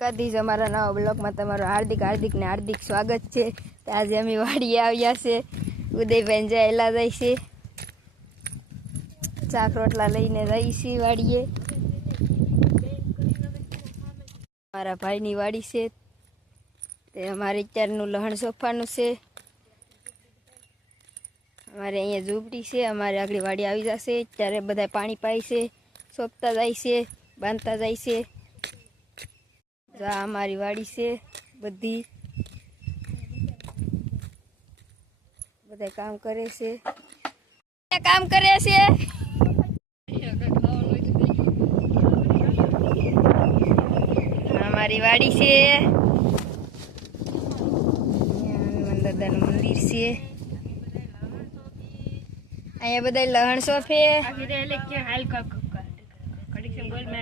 કદી જ અમારા નવા બ્લોગમાં તમારું હાર્દિક ને હાર્દિક સ્વાગત છે। આજે અમે વાડીએ આવ્યા છે, ઉદયભાઈ જયેલા જાય છે, ચાક રોટલા લઈને જઈ છે વાડીએ। મારા ભાઈની વાડી છે, તે અમારે અત્યારનું લહણ સોફાનું છે। અમારે અહીંયા ઝૂંપડી છે, અમારે આગળ વાડી આવી જશે ત્યારે બધા પાણી પાય છે, સોંપતા જાય છે, બાંધતા જાય છે। અમારી વાડી છે, બધી બધા કામ કરે છે, અમારી વાડી છે, હનુમાન દાદાનું મંદિર છે, અહીંયા બધા લહણ સોફે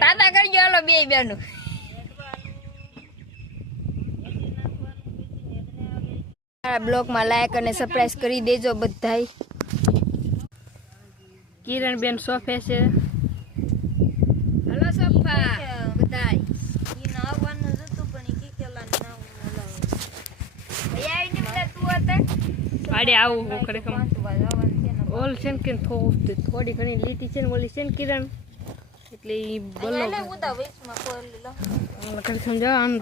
તાતા કરજો હાલો બે બેનું। બ્લોગમાં લાઈક અને સબસ્ક્રાઇબ કરી દેજો બધાય। કિરણબેન સોફે છે, હલો સોફા બધાય ઈ આવવાનું જ હતું પણ ઈ કેલા નામ આવીને બધા તું હતા પાડે આવું ખરેખર ઓલ છે કે થોડી ઘણી લીટી છે ને ઓલી છે ને કિરણ એટલે ઈ બોલો ઉદા વેચમાં કોલ લો ખરેખર સમજાવ આમ